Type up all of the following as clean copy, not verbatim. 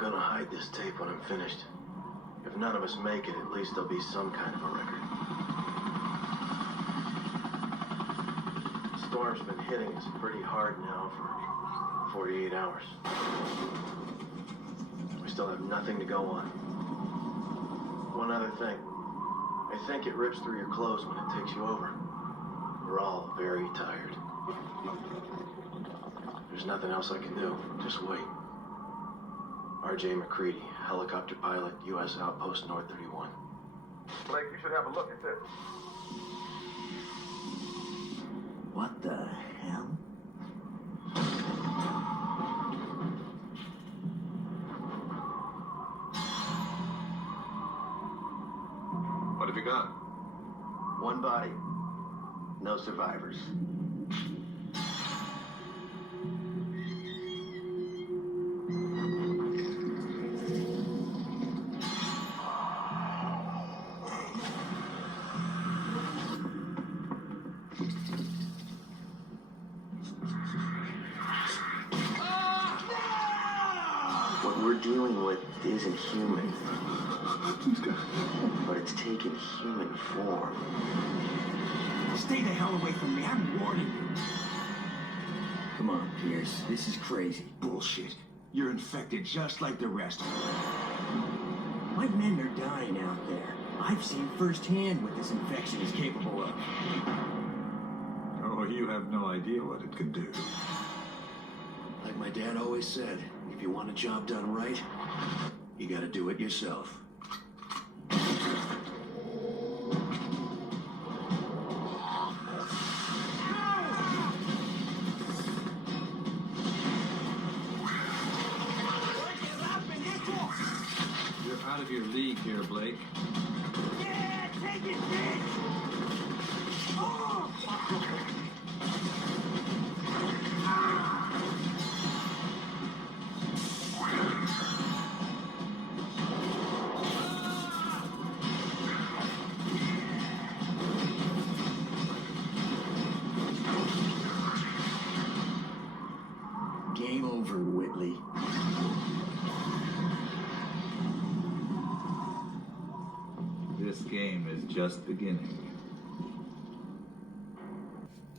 gonna hide this tape when I'm finished. If none of us make it, at least there'll be some kind of a record. The storm's been hitting us pretty hard now for 48 hours. We still have nothing to go on. One other thing. I think it rips through your clothes when it takes you over. We're all very tired. There's nothing else I can do. Just wait. R.J. McCready, helicopter pilot, U.S. Outpost North 31. Blake, you should have a look at this. What the hell? What have you got? One body. No survivors. What we're dealing with isn't human, but it's taken human form. Stay the hell away from me, I'm warning you. Come on, Pierce. This is crazy. Bullshit. You're infected just like the rest of them. My men are dying out there. I've seen firsthand what this infection is capable of. Oh, you have no idea what it could do. Like my dad always said, if you want a job done right, you gotta do it yourself. You're out of your league here, Blake. Yeah, take it, bitch! Oh! Game over, Whitley. This game is just beginning.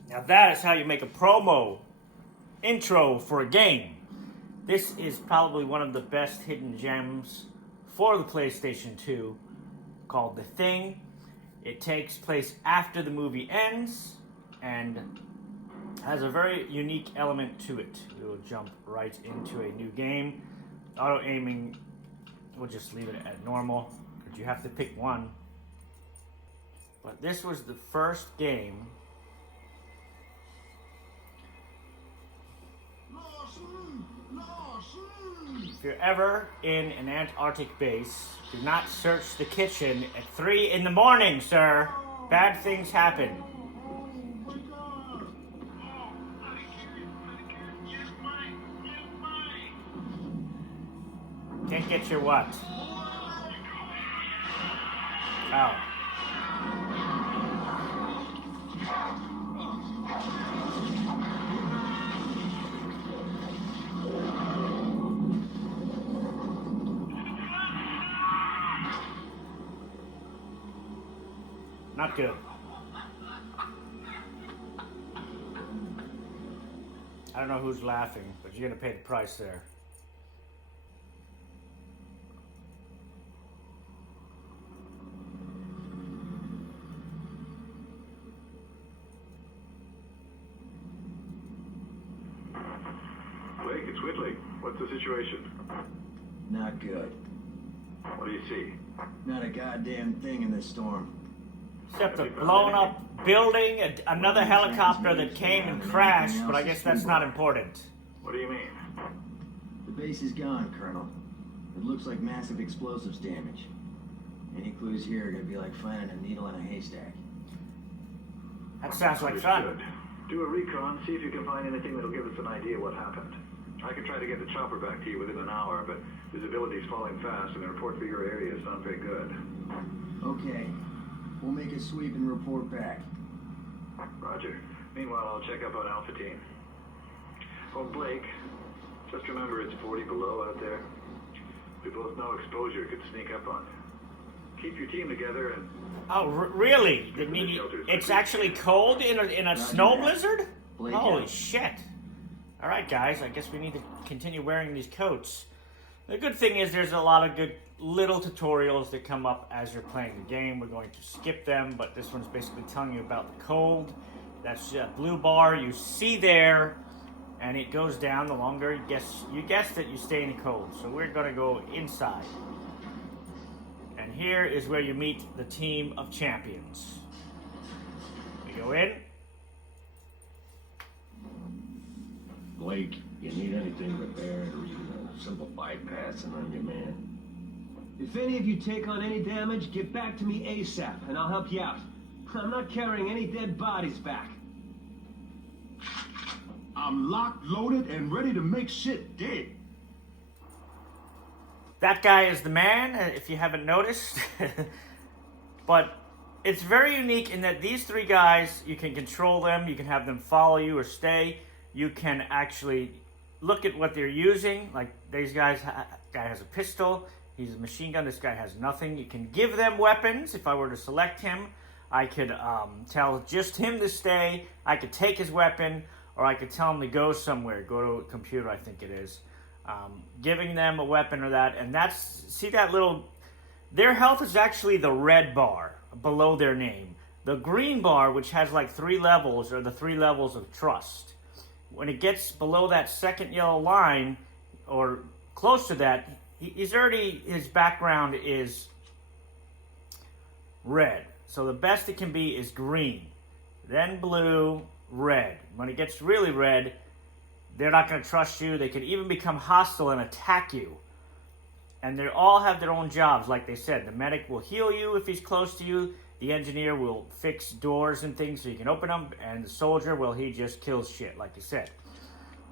Now that is how you make a promo intro for a game. This is probably one of the best hidden gems for the PlayStation 2, called The Thing. It takes place after the movie ends and has a very unique element to it. We will jump right into a new game. Auto-aiming, we'll just leave it at normal, because you have to pick one. But this was the first game if you're ever in an Antarctic base, do not search the kitchen at 3 in the morning, sir. Bad things happen. Can't get your what? Oh. Not good. I don't know who's laughing, but you're gonna pay the price there. Blake, it's Whitley. What's the situation? Not good. What do you see? Not a goddamn thing in this storm. Except a blown up building, another helicopter that came and crashed, but I guess that's not important. What do you mean? The base is gone, Colonel. It looks like massive explosives damage. Any clues here are gonna be like finding a needle in a haystack. That sounds like fun. Understood. Do a recon, see if you can find anything that'll give us an idea what happened. I can try to get the chopper back to you within an hour, but visibility's falling fast and the report for your area is not very good. Okay. We'll make a sweep and report back. Roger. Meanwhile, I'll check up on Alpha Team. Oh, Blake, just remember it's 40 below out there. We both know exposure could sneak up on you. Keep your team together and... Oh, really? I mean, it's actually cold in a snow blizzard? Blake Holy out. shit. All right, guys, I guess we need to continue wearing these coats. The good thing is there's a lot of good little tutorials that come up as you're playing the game. We're going to skip them, but this one's basically telling you about the cold. That's a blue bar you see there, and it goes down the longer you guessed it, you stay in the cold. So we're going to go inside. And here is where you meet the team of champions. We go in. Blake, you need anything repaired or even a simple bypassing on your man? If any of you take on any damage, get back to me ASAP, and I'll help you out. I'm not carrying any dead bodies back. I'm locked, loaded, and ready to make shit dead. That guy is the man, if you haven't noticed. But it's very unique in that these three guys, you can control them, you can have them follow you or stay. You can actually look at what they're using. Like these guys, guy has a pistol, he's a machine gun, this guy has nothing. You can give them weapons. If I were to select him, I could tell just him to stay. I could take his weapon, or I could tell him to go somewhere, go to a computer, I think it is. Giving them a weapon or that, and that's, see that little, their health is actually the red bar below their name. The green bar, which has like 3 levels, are the 3 levels of trust. When it gets below that second yellow line, or close to that, he's already, his background is red. So the best it can be is green, then blue, red. When it gets really red, they're not going to trust you. They could even become hostile and attack you. And they all have their own jobs, like they said. The medic will heal you if he's close to you. The engineer will fix doors and things so you can open them. And the soldier, well, he just kills shit, like you said.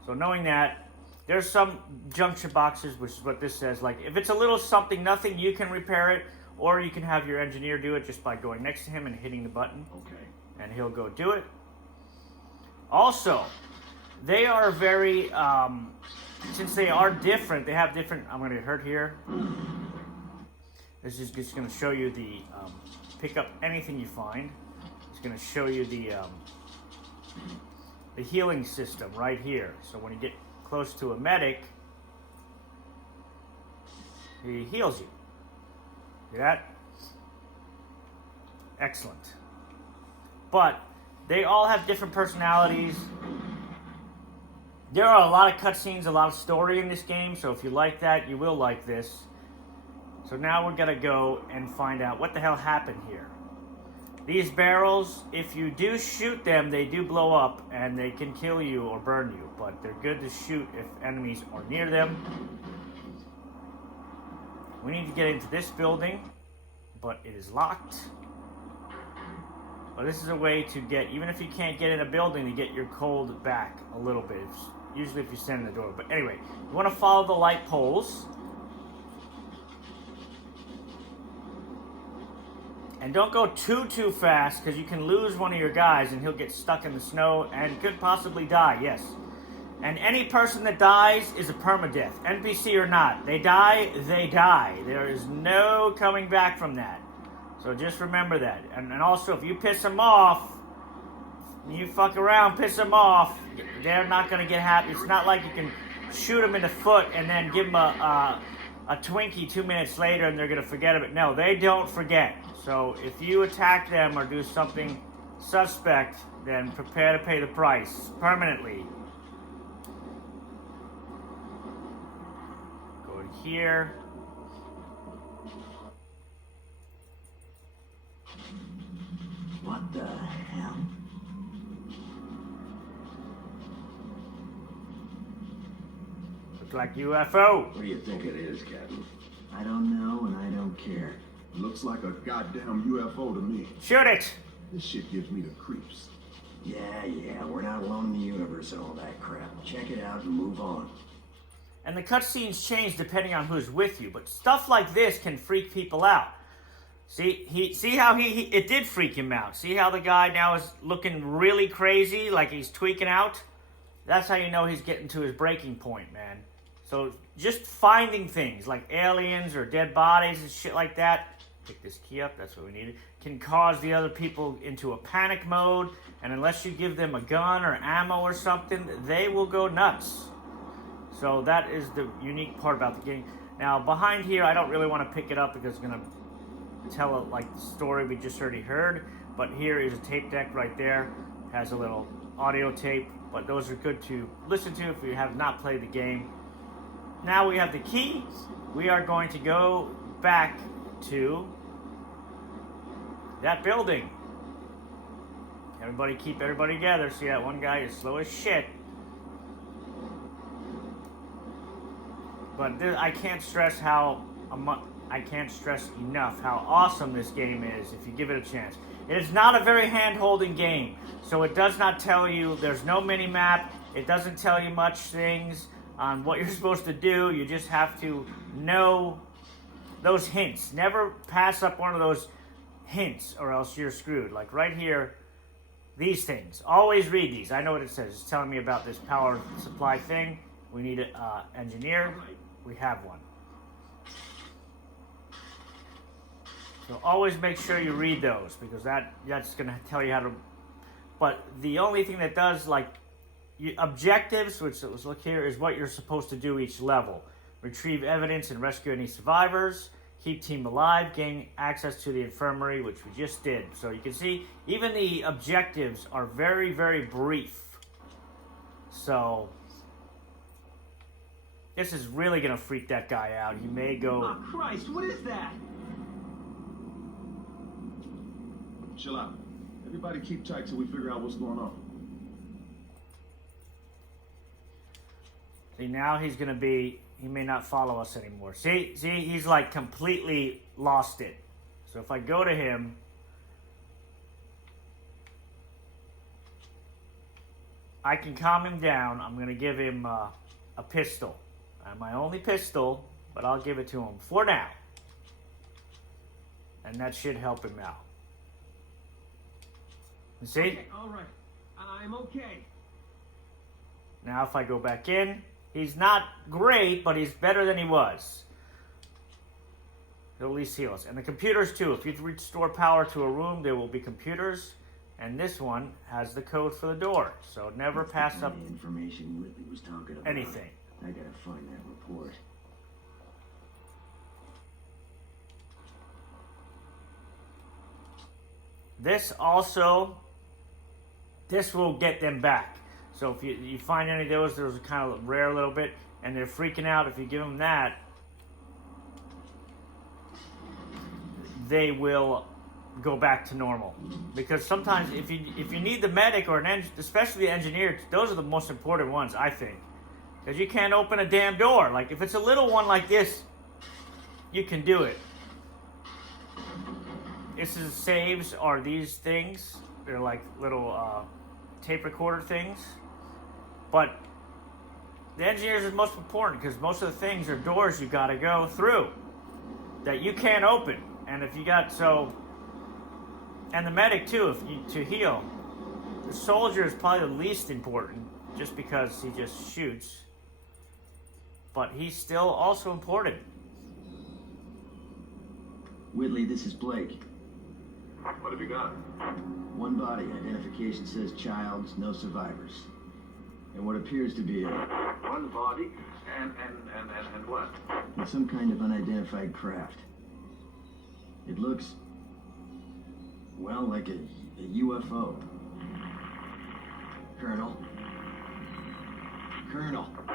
So knowing that, there's some junction boxes, which is what this says. Like, if it's a little something, nothing, you can repair it. Or you can have your engineer do it just by going next to him and hitting the button. Okay. And he'll go do it. Also, they are very, since they are different, they have different, I'm going to get hurt here. This is just going to show you the, pick up anything you find. It's going to show you the healing system right here. So when you get close to a medic, he heals you. See that? Excellent. But they all have different personalities. There are a lot of cutscenes, a lot of story in this game, so if you like that, you will like this. So now we're going to go and find out what the hell happened here. These barrels, if you do shoot them, they do blow up, and they can kill you or burn you, but they're good to shoot if enemies are near them. We need to get into this building, but it is locked. But this is a way to get, even if you can't get in a building, to get your cold back a little bit. It's usually if you stand in the door. But anyway, you want to follow the light poles. And don't go too fast, because you can lose one of your guys and he'll get stuck in the snow and could possibly die, yes. And any person that dies is a permadeath, NPC or not. They die, they die. There is no coming back from that. So just remember that. And also, if you piss them off, you fuck around, piss them off, they're not going to get happy. It's not like you can shoot them in the foot and then give them a Twinkie 2 minutes later and they're going to forget of it. No, they don't forget. So if you attack them or do something suspect, then prepare to pay the price permanently. Go in here. What the hell? Looks like UFO. What do you think it is, Captain? I don't know, and I don't care. Looks like a goddamn UFO to me. Shoot it! This shit gives me the creeps. Yeah, we're not alone in the universe and all that crap. Check it out and move on. And the cutscenes change depending on who's with you, but stuff like this can freak people out. See how it did freak him out. See how the guy now is looking really crazy, like he's tweaking out? That's how you know he's getting to his breaking point, man. So just finding things like aliens or dead bodies and shit like that, pick this key up, that's what we needed, can cause the other people into a panic mode, and unless you give them a gun or ammo or something, they will go nuts. So that is the unique part about the game. Now behind here, I don't really want to pick it up because it's going to tell it like the story we just already heard, but here is a tape deck right there. It has a little audio tape, but those are good to listen to if you have not played the game. Now we have the key. We are going to go back to that building. Everybody keep everybody together. See, that one guy is slow as shit. But I can't stress enough how awesome this game is if you give it a chance. It is not a very hand-holding game, so it does not tell you, there's no mini-map, it doesn't tell you much things on what you're supposed to do. You just have to know those hints. Never pass up one of those hints or else you're screwed. Like right here, these things. Always read these. I know what it says. It's telling me about this power supply thing. We need an engineer. We have one. So always make sure you read those because that's going to tell you how to... But the only thing that does, like, objectives, which let's look here, is what you're supposed to do each level. Retrieve evidence and rescue any survivors. Keep team alive. Gain access to the infirmary, which we just did. So you can see, even the objectives are very, very brief. So this is really going to freak that guy out. He may go... Oh, Christ, what is that? Chill out. Everybody keep tight till we figure out what's going on. See, now he's going to be... He may not follow us anymore. See, he's like completely lost it. So if I go to him... I can calm him down. I'm going to give him a pistol. My only pistol, but I'll give it to him for now. And that should help him out. You see? Okay, all right. I'm okay. Now if I go back in, he's not great, but he's better than he was. He'll at least heal us. And the computers too. If you restore power to a room, there will be computers. And this one has the code for the door. So never pass up The information Whitley was talking about. anything. I gotta find that report. This will get them back. So if you find any of those are kind of rare a little bit, and they're freaking out, if you give them that, they will go back to normal. Because sometimes if you need the medic or especially the engineer, those are the most important ones, I think. Because you can't open a damn door. Like if it's a little one like this, you can do it. Saves are these things. They're like little tape recorder things. But the engineers are most important because most of the things are doors you got to go through that you can't open. And if you got and the medic too, to heal. The soldier is probably the least important just because he just shoots. But he's still also important. Whitley, this is Blake. What have you got? One body. Identification says Childs, no survivors. And what appears to be One body and what? it's some kind of unidentified craft. It looks, well, like a UFO. Colonel.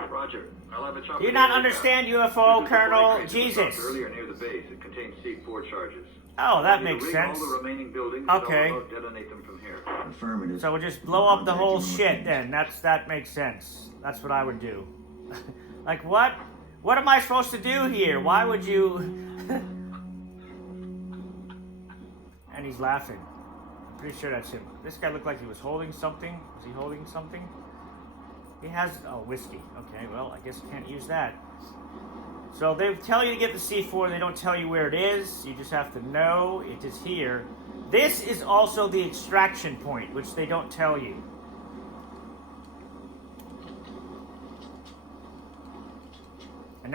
Roger. I'll have a chopper. Do you not understand UFO, Colonel? Jesus. Earlier near the base, it contains C4 charges. Oh, that We'll makes rig sense. all the remaining buildings Okay. and detonate them from here. Affirmative. So we'll just blow up the whole shit then. That makes sense. That's what I would do. Like what? What am I supposed to do here? Why would you... And he's laughing. I'm pretty sure that's him. This guy looked like he was holding something. Was he holding something? He has... Oh, whiskey. Okay, well, I guess you can't use that. So they tell you to get the C4. They don't tell you where it is. You just have to know it is here. This is also the extraction point, which they don't tell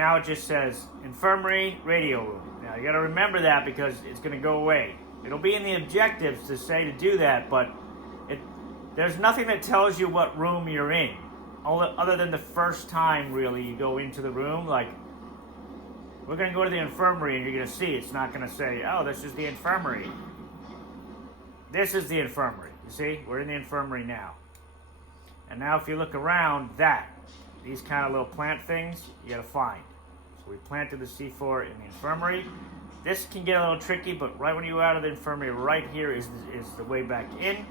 now it just says infirmary, radio room. Now you got to remember that because it's going to go away. It'll be in the objectives to say to do that, but there's nothing that tells you what room you're in, other than the first time really you go into the room. Like, we're going to go to the infirmary and you're going to see it's not going to say, oh, this is the infirmary. This is the infirmary. You see, we're in the infirmary now. And now if you look around, these kind of little plant things, you got to find. So we planted the C4 in the infirmary. This can get a little tricky, but right when you're out of the infirmary, right here is the way back in.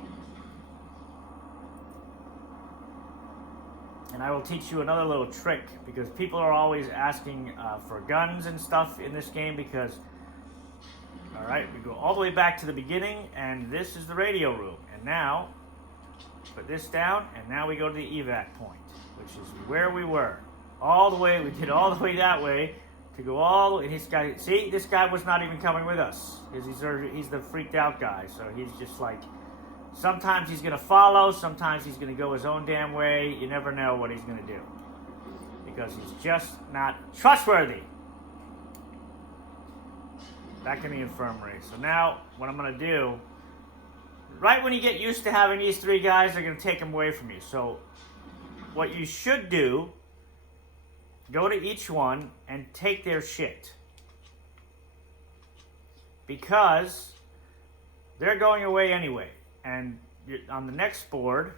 And I will teach you another little trick, because people are always asking for guns and stuff in this game, because, all right, we go all the way back to the beginning, and this is the radio room. And now, put this down, and now we go to the evac point, which is where we were. All the way, we did all the way that way, to go all the way, and this guy was not even coming with us, because he's the freaked out guy, so he's just like, sometimes he's going to follow, sometimes he's going to go his own damn way. You never know what he's going to do, because he's just not trustworthy. Back in the infirmary. So now, what I'm going to do, right when you get used to having these three guys, they're going to take them away from you. So, what you should do, go to each one and take their shit. Because they're going away anyway. And on the next board,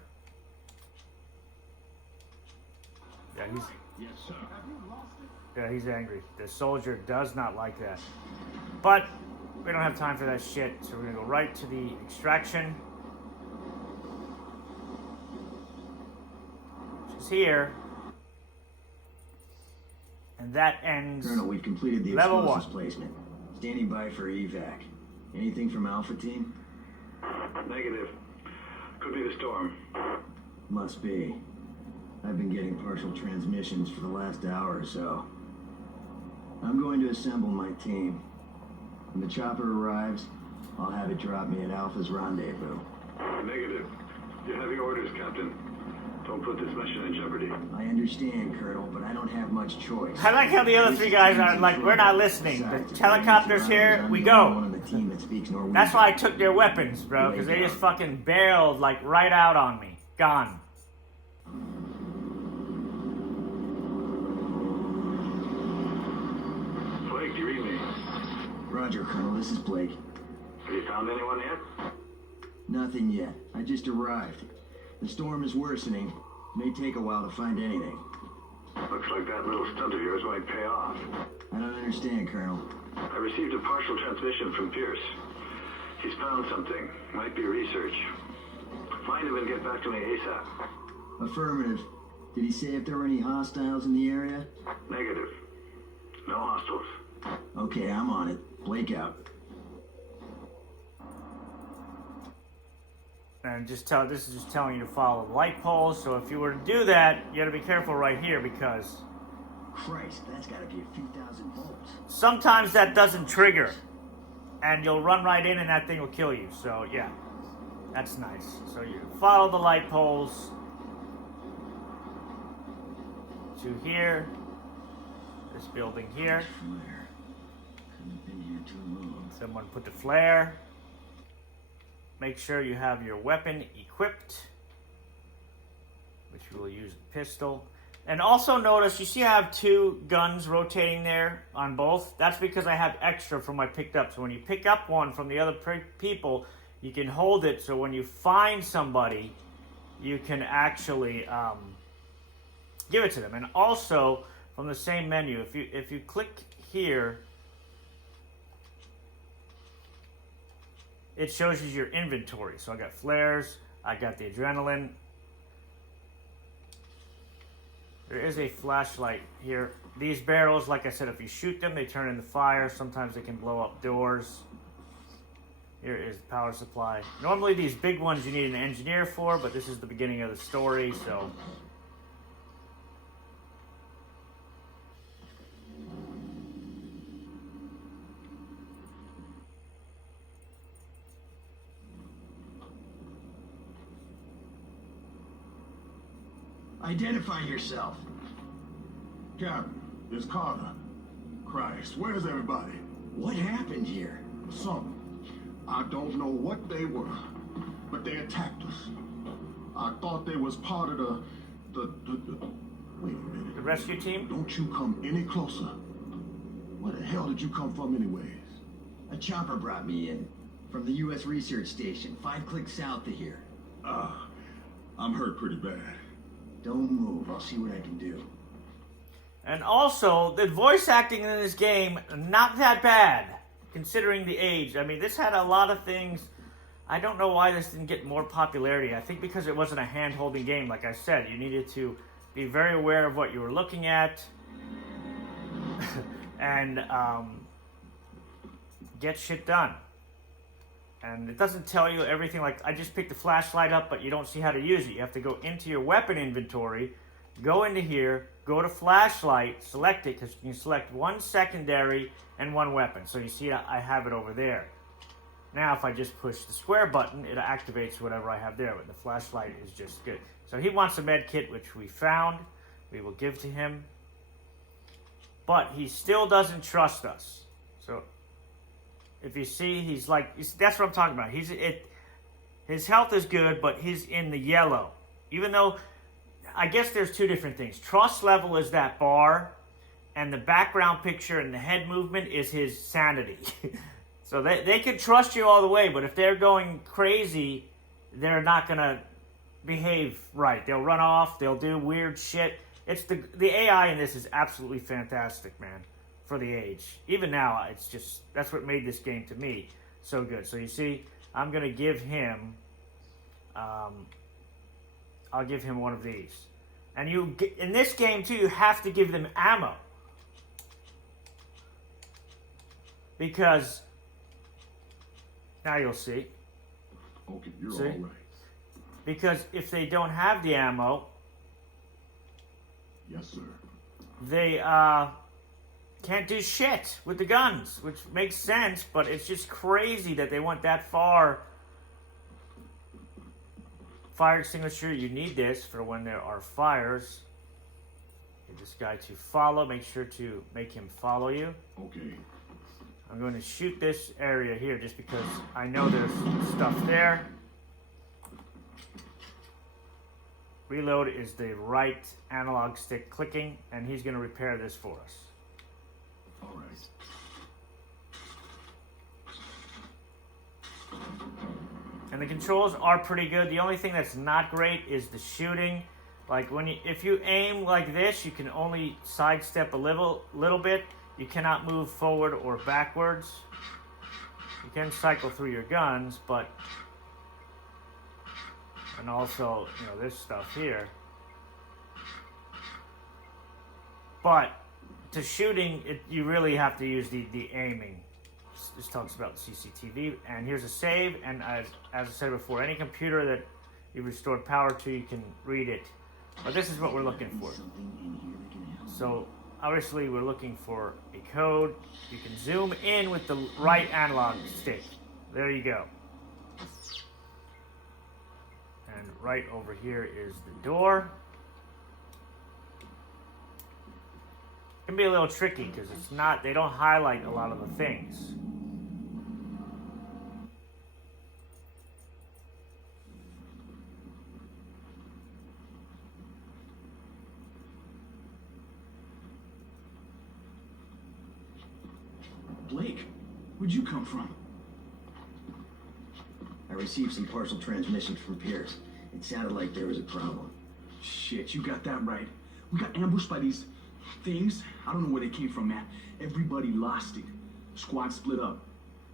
he's angry. The soldier does not like that. But we don't have time for that shit, so we're gonna go right to the extraction, which is here, and that ends. Colonel, we've completed the level explosives 1. placement. Standing by for evac. Anything from Alpha Team? Negative. Could be the storm. Must be. I've been getting partial transmissions for the last hour or so. I'm going to assemble my team. When the chopper arrives, I'll have it drop me at Alpha's rendezvous. Negative. You have your orders, Captain. Don't put this mission in jeopardy. I understand, Colonel, but I don't have much choice. I like how the other three guys are like, we're not listening. The helicopter's here, we go. That's why I took their weapons, bro, because they just fucking bailed like right out on me. Gone. Blake, do you read me? Roger, Colonel, this is Blake. Have you found anyone yet? Nothing yet. I just arrived. The storm is worsening. May take a while to find anything. Looks like that little stunt of yours might pay off. I don't understand, Colonel. I received a partial transmission from Pierce. He's found something. Might be research. Find him and get back to me ASAP. Affirmative. Did he say if there were any hostiles in the area? Negative. No hostiles. Okay, I'm on it. Blake out. And this is just telling you to follow the light poles. So if you were to do that, you got to be careful right here, because Christ, that's got to be a few thousand volts. sometimes that doesn't trigger, and you'll run right in and that thing will kill you. So yeah, that's nice. So you follow the light poles to here, this building here. Flare. Couldn't have been here too long. Someone put the flare. Make sure you have your weapon equipped, which we will use the pistol. And also notice, you see I have 2 guns rotating there on both. That's because I have extra from my picked up. So when you pick up one from the other people, you can hold it, so when you find somebody, you can actually give it to them. And also, from the same menu, if you click here, it shows you your inventory. So I got flares, I got the adrenaline. There is a flashlight here. These barrels, like I said, if you shoot them, they turn into fire. Sometimes they can blow up doors. Here is the power supply. Normally these big ones you need an engineer for, but this is the beginning of the story, so. Identify yourself. Captain, It's Carter. Christ, where's everybody? What happened here? Some. I don't know what they were, but they attacked us. I thought they was part of the wait a minute. The rescue team? Don't you come any closer. Where the hell did you come from anyways? A chopper brought me in. From the U.S. Research Station, 5 clicks south of here. I'm hurt pretty bad. Don't move, I'll see what I can do. And also, the voice acting in this game, not that bad, considering the age. I mean, this had a lot of things. I don't know why this didn't get more popularity. I think because it wasn't a hand-holding game, like I said. You needed to be very aware of what you were looking at. And get shit done. And it doesn't tell you everything. Like, I just picked the flashlight up, but you don't see how to use it. You have to go into your weapon inventory, go into here, go to flashlight, select it, because you can select one secondary and one weapon. So you see I have it over there. Now if I just push the square button, it activates whatever I have there, but the flashlight is just good. So he wants a med kit, which we found. We will give to him. But he still doesn't trust us. So if you see, he's like, that's what I'm talking about. His health is good, but he's in the yellow. Even though, I guess there's two different things. Trust level is that bar, and the background picture and the head movement is his sanity. So they can trust you all the way, but if they're going crazy, they're not going to behave right. They'll run off. They'll do weird shit. It's the AI in this is absolutely fantastic, man, for the age. Even now, it's just, that's what made this game to me so good. So you see, I'm going to give him, I'll give him one of these. And in this game, too, you have to give them ammo. Because, now you'll see. Okay, you're See? all right. Because if they don't have the ammo, Yes, sir. they can't do shit with the guns, which makes sense, but it's just crazy that they went that far. Fire extinguisher, you need this for when there are fires. Get this guy to follow. Make sure to make him follow you. Okay. I'm going to shoot this area here just because I know there's stuff there. Reload is the right analog stick clicking, and he's going to repair this for us. All right. And the controls are pretty good. The only thing that's not great is the shooting. Like if you aim like this, you can only sidestep a little bit. You cannot move forward or backwards. You can cycle through your guns, but, and also, you know, this stuff here. But to shooting, you really have to use the aiming. This talks about CCTV, and here's a save, and as I said before, any computer that you restored power to, you can read it. But this is what we're looking for. So obviously we're looking for a code. You can zoom in with the right analog stick. There you go. And right over here is the door. It can be a little tricky because they don't highlight a lot of the things. Blake, where'd you come from? I received some partial transmissions from Pierce. It sounded like there was a problem. Shit, you got that right. We got ambushed by these things. I don't know where they came from, man. Everybody lost it. Squad split up.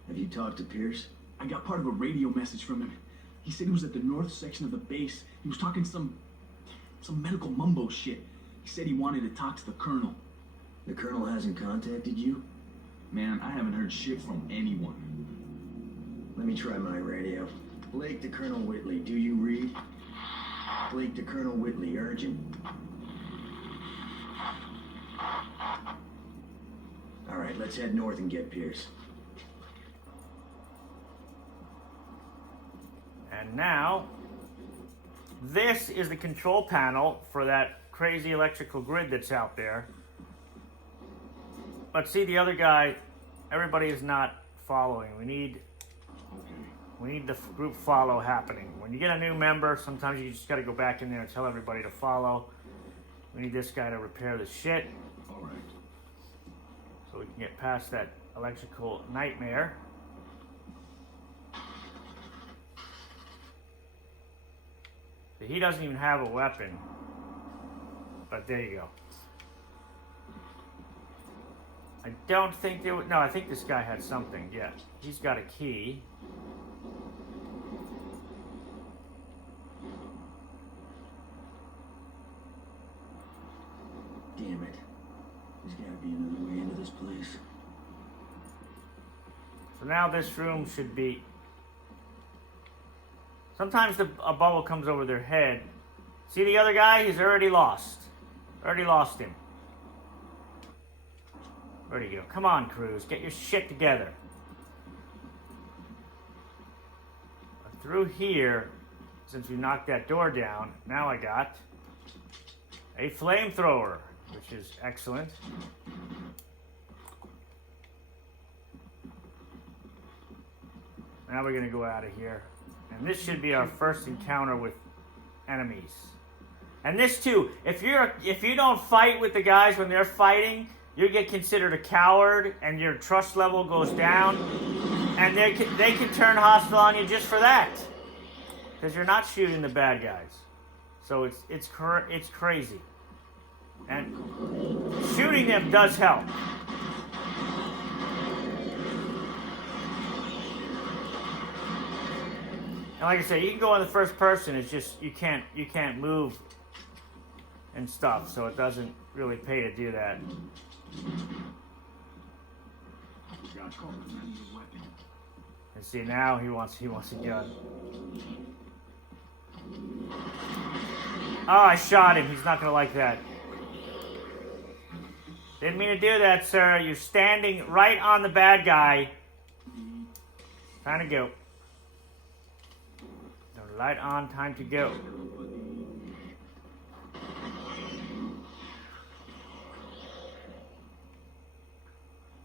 Have you talked to Pierce? I got part of a radio message from him. He said he was at the north section of the base. He was talking some medical mumbo shit. He said he wanted to talk to the colonel. The colonel hasn't contacted you? Man, I haven't heard shit from anyone. Let me try my radio. Blake to Colonel Whitley, do you read? Blake to Colonel Whitley, urgent. Alright, let's head north and get Pierce. And now, this is the control panel for that crazy electrical grid that's out there. But see, the other guy, everybody is not following. We need the group follow happening. When you get a new member, sometimes you just got to go back in there and tell everybody to follow. We need this guy to repair the shit. All right. So we can get past that electrical nightmare. So he doesn't even have a weapon. But there you go. I don't think there was... No, I think this guy had something. Yeah, he's got a key. Damn it. There's gotta be another way into this place. So now this room should be... Sometimes a bubble comes over their head. See the other guy? He's already lost. Already lost him. Where'd he go? Come on, Cruz. Get your shit together. Through here, since we knocked that door down, now I got a flamethrower, which is excellent. Now we're going to go out of here. And this should be our first encounter with enemies. And this too, if you don't fight with the guys when they're fighting, you get considered a coward and your trust level goes down. And they can turn hostile on you just for that. Because you're not shooting the bad guys. So it's crazy. And shooting them does help. And like I say, you can go in the first person. It's just you can't move and stuff, so it doesn't really pay to do that. And see, now he wants a gun. Oh, I shot him. He's not gonna like that. Didn't mean to do that, sir. You're standing right on the bad guy. Time to go. The light on, time to go.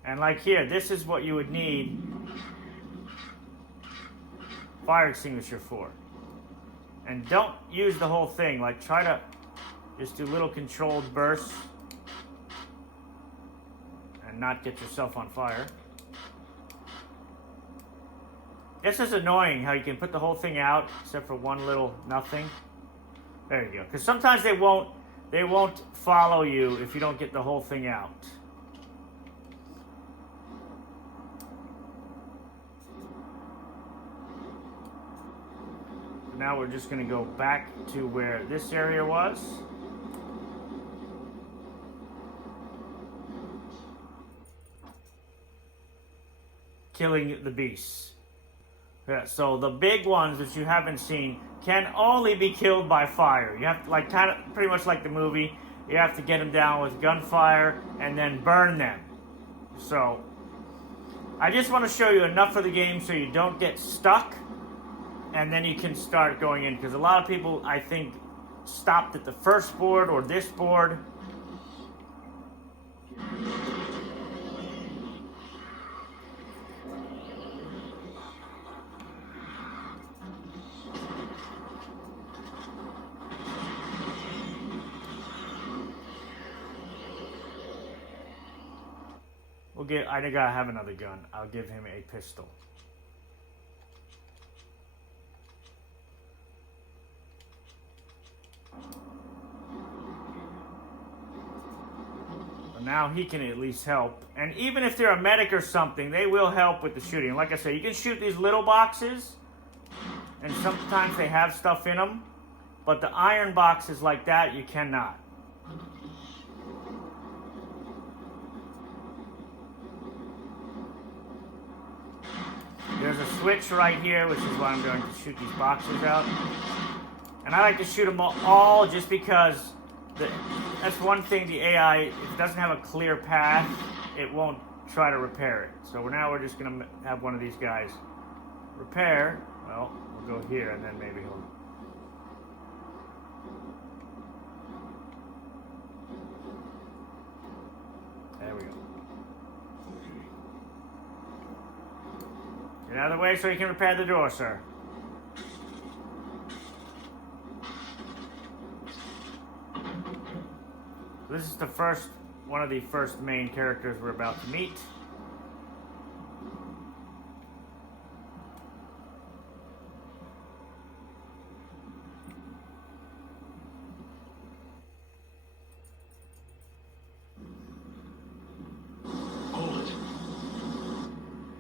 And like here, this is what you would need fire extinguisher for. And don't use the whole thing. Like, try to just do little controlled bursts and not get yourself on fire. This is annoying how you can put the whole thing out except for one little nothing. There you go. Because sometimes they won't follow you if you don't get the whole thing out. Now we're just going to go back to where this area was. Killing the beasts. Yeah, so the big ones that you haven't seen can only be killed by fire. You have to, like, kind of pretty much like the movie, you have to get them down with gunfire and then burn them. So I just want to show you enough of the game so you don't get stuck. And then you can start going in, because a lot of people, I think, stopped at the first board or this board. I think I have another gun. I'll give him a pistol. Now he can at least help. And even if they're a medic or something, they will help with the shooting. Like I said, you can shoot these little boxes, and sometimes they have stuff in them. But the iron boxes like that, you cannot. There's a switch right here, which is why I'm going to shoot these boxes out. And I like to shoot them all just because that's one thing the AI, if it doesn't have a clear path, it won't try to repair it. So now we're just going to have one of these guys repair. Well, we'll go here and then maybe he'll... There we go. out of the way so you can repair the door, sir. This is the first, one of the first main characters we're about to meet. Hold it.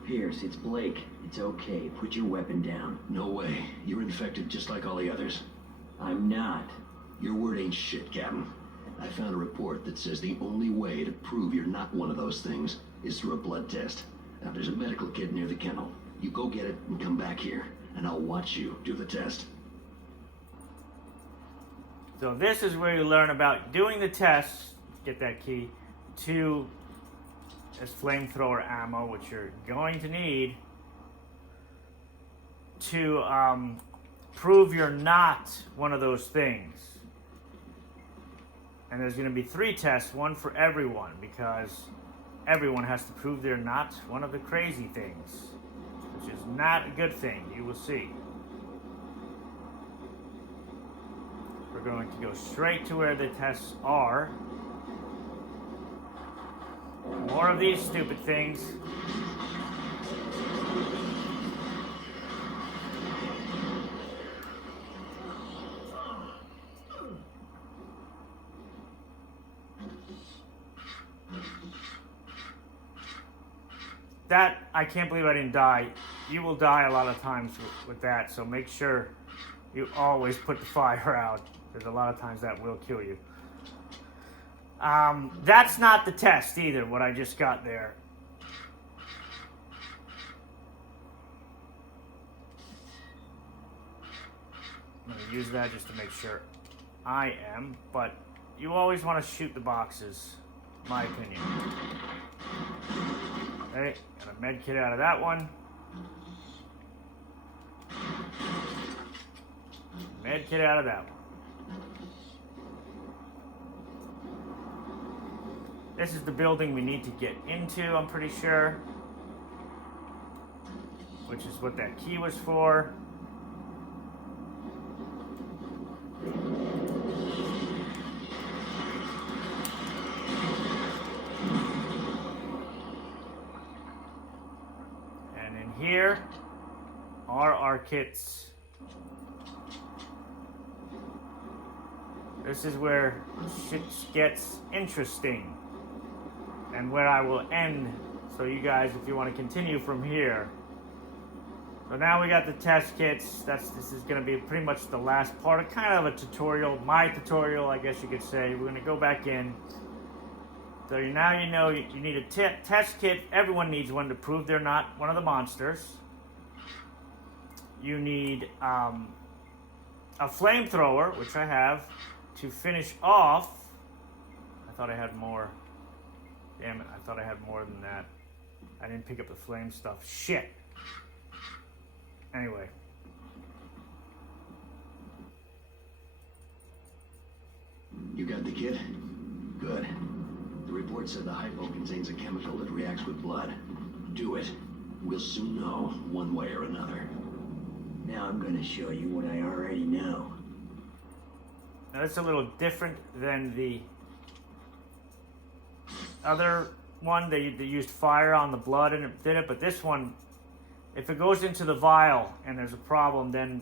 Pierce, it's Blake. It's okay. Put your weapon down. No way. You're infected just like all the others. I'm not. Your word ain't shit, Captain. I found a report that says the only way to prove you're not one of those things is through a blood test. Now, there's a medical kit near the kennel. You go get it and come back here, and I'll watch you do the test. So this is where you learn about doing the test, get that key, to this flamethrower ammo, which you're going to need to prove you're not one of those things. And there's going to be 3 tests, one for everyone, because everyone has to prove they're not one of the crazy things, which is not a good thing. You will see. We're going to go straight to where the tests are. More of these stupid things. That, I can't believe I didn't die. You will die a lot of times with that, so make sure you always put the fire out. There's a lot of times that will kill you. That's not the test either, what I just got there. I'm going to use that just to make sure I am, but you always want to shoot the boxes, my opinion. Okay, got a med kit out of that one. Med kit out of that one. This is the building we need to get into, I'm pretty sure. Which is what that key was for. And in here are our kits. This is where shit gets interesting. And where I will end, so you guys, if you want to continue from here. So now we got the test kits. This is going to be pretty much the last part of kind of a tutorial, my tutorial, I guess you could say. We're going to go back in. So now you know you need a test kit. Everyone needs one to prove they're not one of the monsters. You need a flamethrower, which I have, to finish off. I thought I had more. Damn it, I thought I had more than that. I didn't pick up the flame stuff. Shit. Anyway. You got the kit? Good. The report said the hypo contains a chemical that reacts with blood. Do it. We'll soon know, one way or another. Now I'm going to show you what I already know. Now that's a little different than the other one. They used fire on the blood and it did it, but this one, if it goes into the vial and there's a problem, then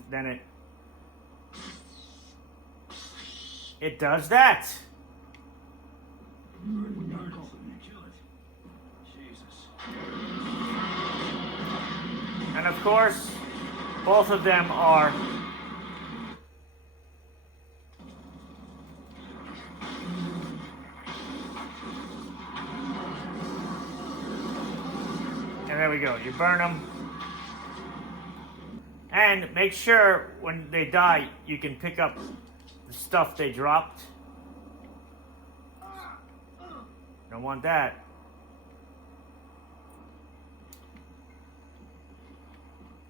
it does that. And of course, both of them are and there we go. You burn them. And make sure when they die, you can pick up the stuff they dropped. Don't want that.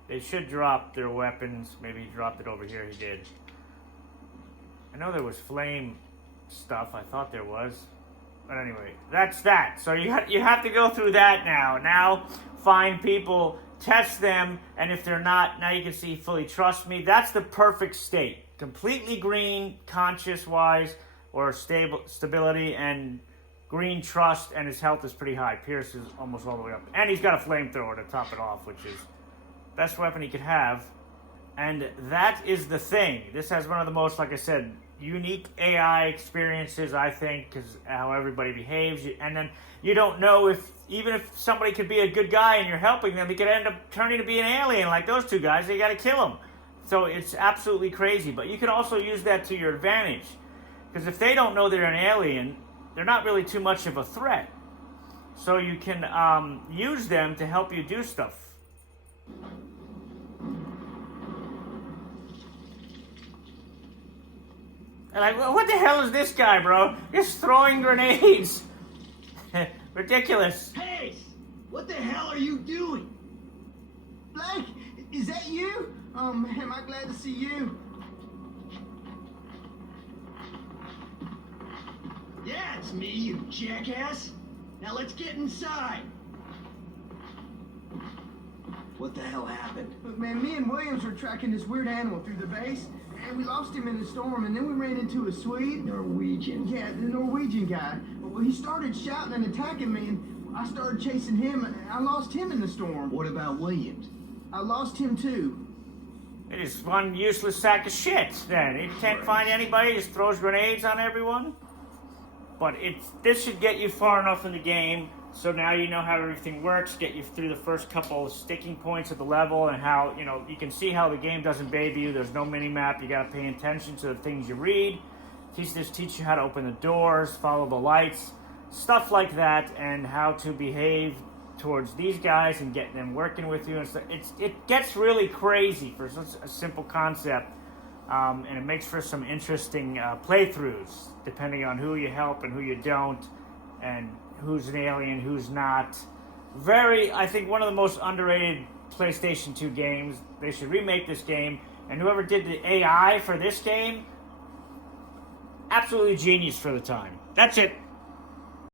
They should drop their weapons. Maybe he dropped it over here. He did. I know there was flame stuff. I thought there was. But anyway, that's that. So you have to go through that now. Now, find people, test them, and if they're not, now you can see fully trust me. That's the perfect state. Completely green, conscious-wise, or stability, and green trust, and his health is pretty high. Pierce is almost all the way up. And he's got a flamethrower to top it off, which is the best weapon he could have. And that is the thing. This has one of the most, like I said, unique AI experiences, I think, because how everybody behaves. And then you don't know even if somebody could be a good guy and you're helping them, he could end up turning to be an alien like those two guys. You got to kill them. So it's absolutely crazy. But you can also use that to your advantage. Because if they don't know they're an alien, they're not really too much of a threat. So you can use them to help you do stuff. And like, what the hell is this guy, bro? Just throwing grenades. Ridiculous. Hey, what the hell are you doing? Blake, is that you? Am I glad to see you? Yeah, it's me, you jackass. Now let's get inside. What the hell happened? Look, man, me and Williams were tracking this weird animal through the base, and we lost him in the storm, and then we ran into a Swede. Norwegian. Yeah, the Norwegian guy. Well, he started shouting and attacking me, and I started chasing him, and I lost him in the storm. What about Williams? I lost him too. It is one useless sack of shit, then. He can't find anybody, just throws grenades on everyone. But this should get you far enough in the game, so now you know how everything works, get you through the first couple of sticking points of the level, and how, you can see how the game doesn't baby you. There's no mini-map. You got to pay attention to the things you read. Teach you how to open the doors, follow the lights, stuff like that, and how to behave towards these guys and getting them working with you. And so it gets really crazy for such a simple concept. And it makes for some interesting playthroughs, depending on who you help and who you don't, and who's an alien, who's not. I think one of the most underrated PlayStation 2 games. They should remake this game, and whoever did the AI for this game, absolutely genius for the time. That's it.